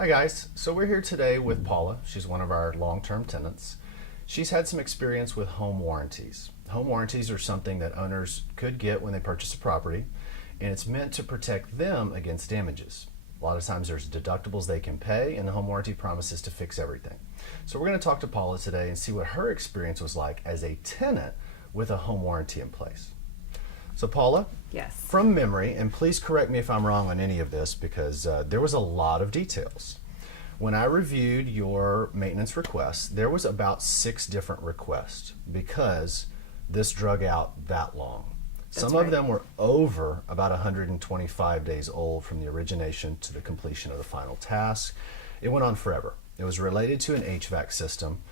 Hi guys, so we're here today with Paula. She's one of our long-term tenants. She's had some experience with home warranties. Home warranties are something that owners could get when they purchase a property, and it's meant to protect them against damages. A lot of times there's deductibles they can pay, and the home warranty promises to fix everything. So we're going to talk to Paula today and see what her experience was like as a tenant with a home warranty in place. So Paula, Yes. from memory, and please correct me if I'm wrong on any of this because there was a lot of details. When I reviewed your maintenance requests, there was about 6 different requests because this drug out that long. Some of them were over about 125 days old from the origination to the completion of the final task. It went on forever. It was related to an HVAC system.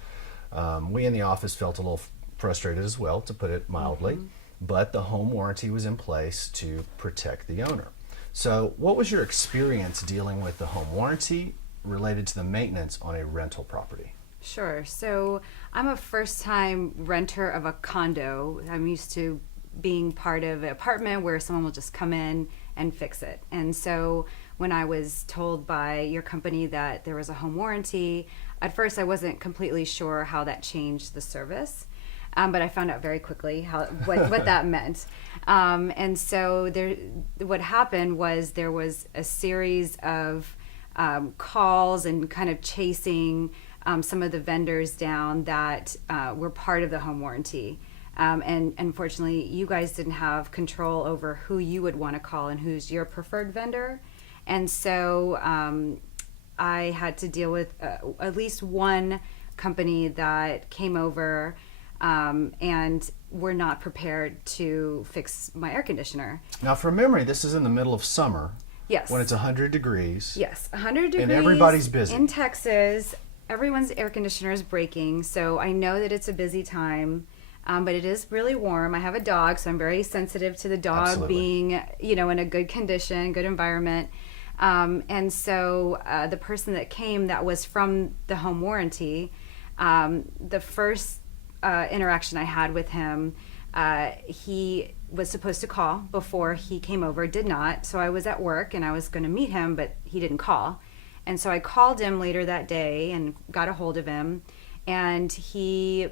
We in the office felt a little frustrated as well, to put it mildly, but the home warranty was in place to protect the owner. So what was your experience dealing with the home warranty related to the maintenance on a rental property? Sure. So I'm a first-time renter of a condo. I'm used to being part of an apartment where someone will just come in and fix it. And so when I was told by your company that there was a home warranty, at first I wasn't completely sure how that changed the service. But I found out very quickly what that meant. And so what happened was there was a series of calls and kind of chasing some of the vendors down that were part of the home warranty. And unfortunately, you guys didn't have control over who you would want to call and who's your preferred vendor. And so I had to deal with at least one company that came over and were not prepared to fix my air conditioner. Now, from memory, this is in the middle of summer. Yes. When it's 100 degrees. Yes, 100 degrees. And everybody's busy. In Texas, everyone's air conditioner is breaking, so I know that it's a busy time, but it is really warm. I have a dog, so I'm very sensitive to the dog Absolutely. being, in a good condition, good environment. And so the person that came that was from the home warranty, the first interaction I had with him, he was supposed to call before he came over, did not. So I was at work and I was going to meet him, but he didn't call. And so I called him later that day and got a hold of him. And he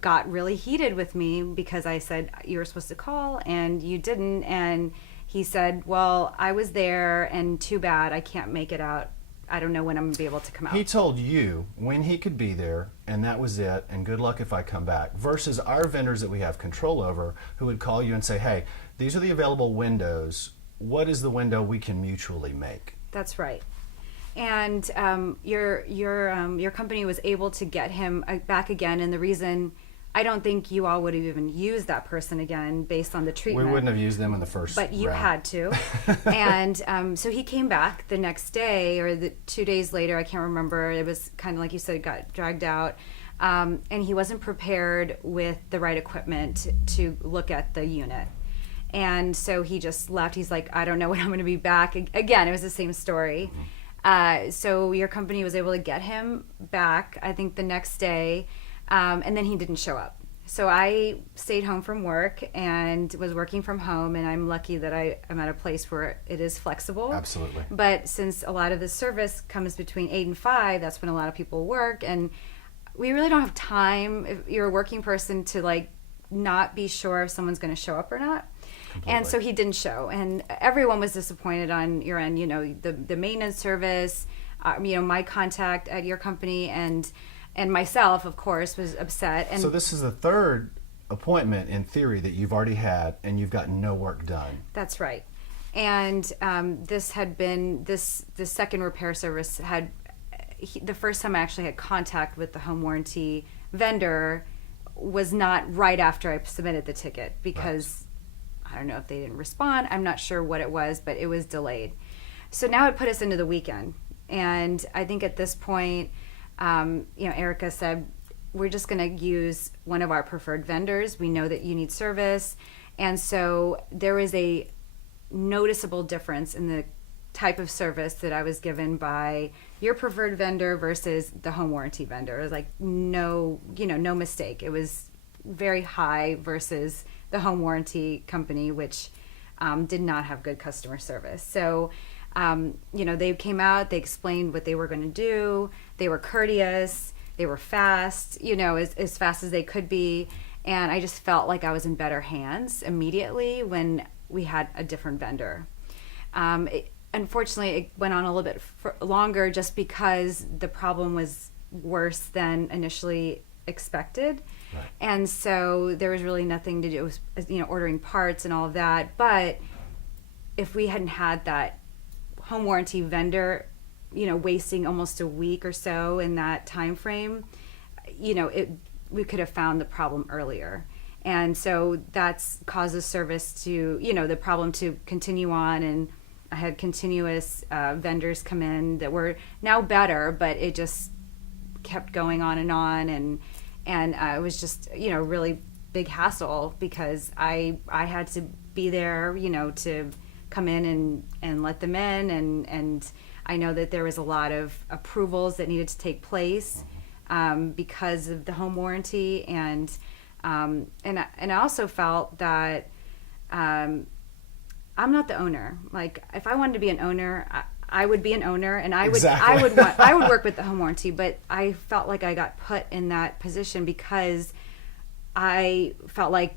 got really heated with me because I said, you were supposed to call and you didn't. And he said, well, I was there and too bad, I can't make it out. I don't know when I'm going to be able to come out. He told you when he could be there, and that was it, and good luck if I come back, versus our vendors that we have control over who would call you and say, hey, these are the available windows. What is the window we can mutually make? That's right. And your company was able to get him back again, and the reason I don't think you all would have even used that person again based on the treatment. We wouldn't have used them in the first But you round. had to. And so he came back the next day or 2 days later, I can't remember. It was kind of like you said, got dragged out. And he wasn't prepared with the right equipment to look at the unit. And so he just left. He's like, I don't know when I'm going to be back. Again, it was the same story. So your company was able to get him back, I think, the next day. And then he didn't show up. So I stayed home from work and was working from home, and I'm lucky that I'm at a place where it is flexible. Absolutely. But since a lot of the service comes between 8 and 5, that's when a lot of people work, and we really don't have time, if you're a working person, to not be sure if someone's going to show up or not. Completely. And so he didn't show, and everyone was disappointed on your end, the maintenance service, my contact at your company, and myself, of course, was upset. And so this is the third appointment, in theory, that you've already had, and you've got no work done. That's right. And this had been, the second repair service the first time I actually had contact with the home warranty vendor was not right after I submitted the ticket because I don't know if they didn't respond. I'm not sure what it was, but it was delayed. So now it put us into the weekend. And I think at this point, Erica said, we're just going to use one of our preferred vendors. We know that you need service. And so there was a noticeable difference in the type of service that I was given by your preferred vendor versus the home warranty vendor. It was like no mistake. It was very high versus the home warranty company, which did not have good customer service. So They came out, they explained what they were going to do. They were courteous. They were fast, as fast as they could be. And I just felt like I was in better hands immediately when we had a different vendor. Unfortunately, it went on a little bit longer just because the problem was worse than initially expected. Right. And so there was really nothing to do with, ordering parts and all of that. But if we hadn't had that home warranty vendor, wasting almost a week or so in that time frame, we could have found the problem earlier. And so that's caused the service to, the problem to continue on. And I had continuous vendors come in that were now better, but it just kept going on. And it was just, really big hassle because I had to be there, to come in and let them in. And I know that there was a lot of approvals that needed to take place because of the home warranty. And I also felt that I'm not the owner. Like, if I wanted to be an owner, I would be an owner, and I would Exactly. I would work with the home warranty. But I felt like I got put in that position because I felt like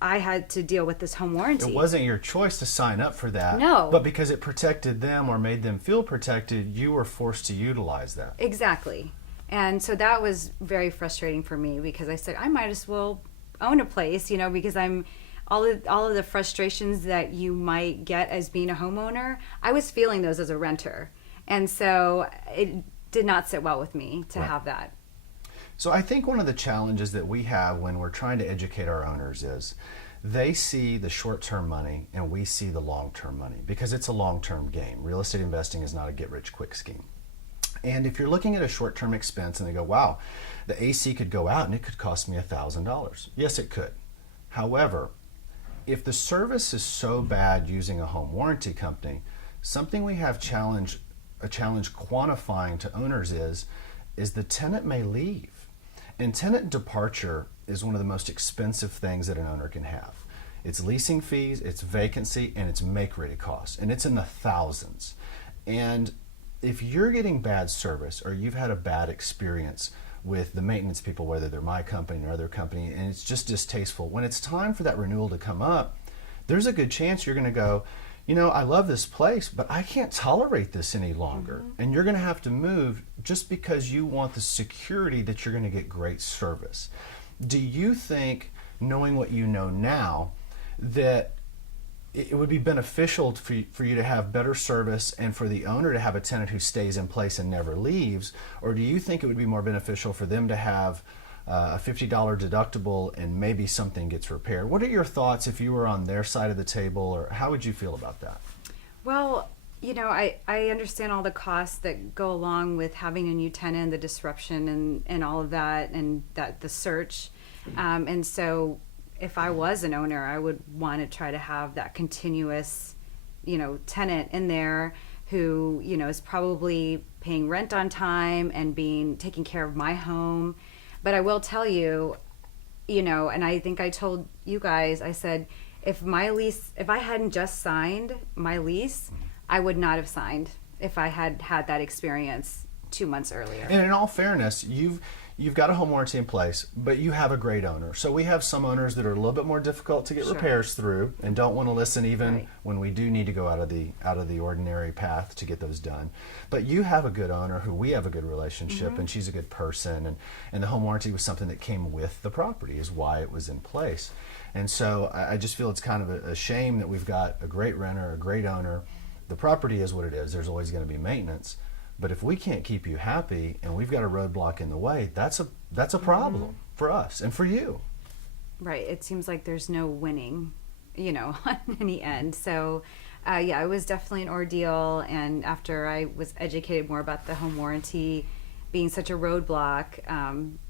I had to deal with this home warranty. It wasn't your choice to sign up for that. No. But because it protected them or made them feel protected, you were forced to utilize that. Exactly. And so that was very frustrating for me because I said I might as well own a place, because I'm all of the frustrations that you might get as being a homeowner, I was feeling those as a renter. And so it did not sit well with me to have that. So I think one of the challenges that we have when we're trying to educate our owners is they see the short-term money and we see the long-term money because it's a long-term game. Real estate investing is not a get-rich-quick scheme. And if you're looking at a short-term expense and they go, wow, the AC could go out and it could cost me $1,000. Yes, it could. However, if the service is so bad using a home warranty company, something we have a challenge quantifying to owners is the tenant may leave. And tenant departure is one of the most expensive things that an owner can have. It's leasing fees, it's vacancy, and it's make-ready costs, and it's in the thousands. And if you're getting bad service or you've had a bad experience with the maintenance people, whether they're my company or other company, and it's just distasteful, when it's time for that renewal to come up, there's a good chance you're going to go, I love this place, but I can't tolerate this any longer. Mm-hmm. And you're going to have to move just because you want the security that you're going to get great service. Do you think, knowing what you know now, that it would be beneficial for you to have better service and for the owner to have a tenant who stays in place and never leaves? Or do you think it would be more beneficial for them to have a $50 deductible and maybe something gets repaired? What are your thoughts if you were on their side of the table, or how would you feel about that? Well, I understand all the costs that go along with having a new tenant, the disruption and all of that, and that the search. And so if I was an owner, I would want to try to have that continuous, tenant in there who, is probably paying rent on time and taking care of my home. But I will tell you, and I think I told you guys, I said, if I hadn't just signed my lease, I would not have signed if I had had that experience 2 months earlier. And in all fairness, you've got a home warranty in place, but you have a great owner. So we have some owners that are a little bit more difficult to get repairs through and don't want to listen even when we do need to go out of the ordinary path to get those done. But you have a good owner who we have a good relationship, and she's a good person, and the home warranty was something that came with the property, is why it was in place. And so I just feel it's kind of a shame that we've got a great renter, a great owner. The property is what it is. There's always going to be maintenance. But if we can't keep you happy and we've got a roadblock in the way, that's a problem for us and for you. Right. It seems like there's no winning, on any end. So, it was definitely an ordeal. And after I was educated more about the home warranty being such a roadblock,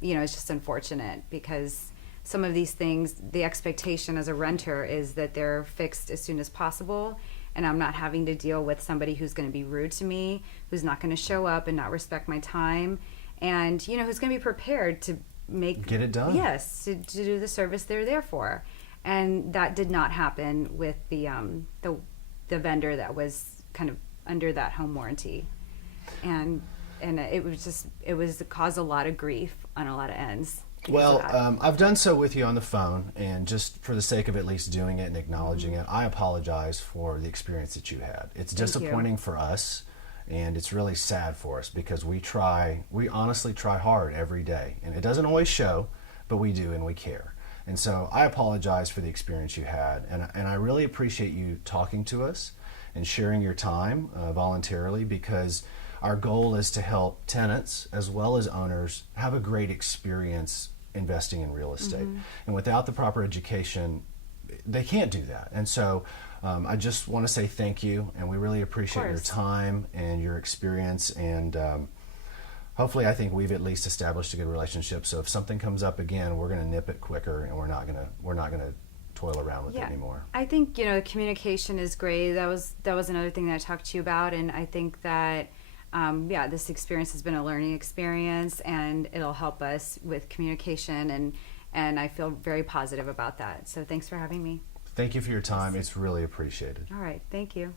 it's just unfortunate because some of these things, the expectation as a renter is that they're fixed as soon as possible. And I'm not having to deal with somebody who's going to be rude to me, who's not going to show up and not respect my time, and who's going to be prepared to get it done. Yes, to do the service they're there for, and that did not happen with the vendor that was kind of under that home warranty, and it was caused a lot of grief on a lot of ends. Well, I've done so with you on the phone, and just for the sake of at least doing it and acknowledging it, I apologize for the experience that you had. It's disappointing for us, and it's really sad for us because we honestly try hard every day, and it doesn't always show, but we do and we care. And so I apologize for the experience you had, and I really appreciate you talking to us and sharing your time voluntarily, because our goal is to help tenants as well as owners have a great experience investing in real estate. And without the proper education, they can't do that. And so I just want to say thank you, and we really appreciate your time and your experience. And hopefully, I think we've at least established a good relationship. So if something comes up again, we're going to nip it quicker, and we're not going to toil around with it anymore. I think communication is great. That was another thing that I talked to you about, and I think that this experience has been a learning experience, and it'll help us with communication, and I feel very positive about that. So thanks for having me. Thank you for your time. It's really appreciated. All right. Thank you.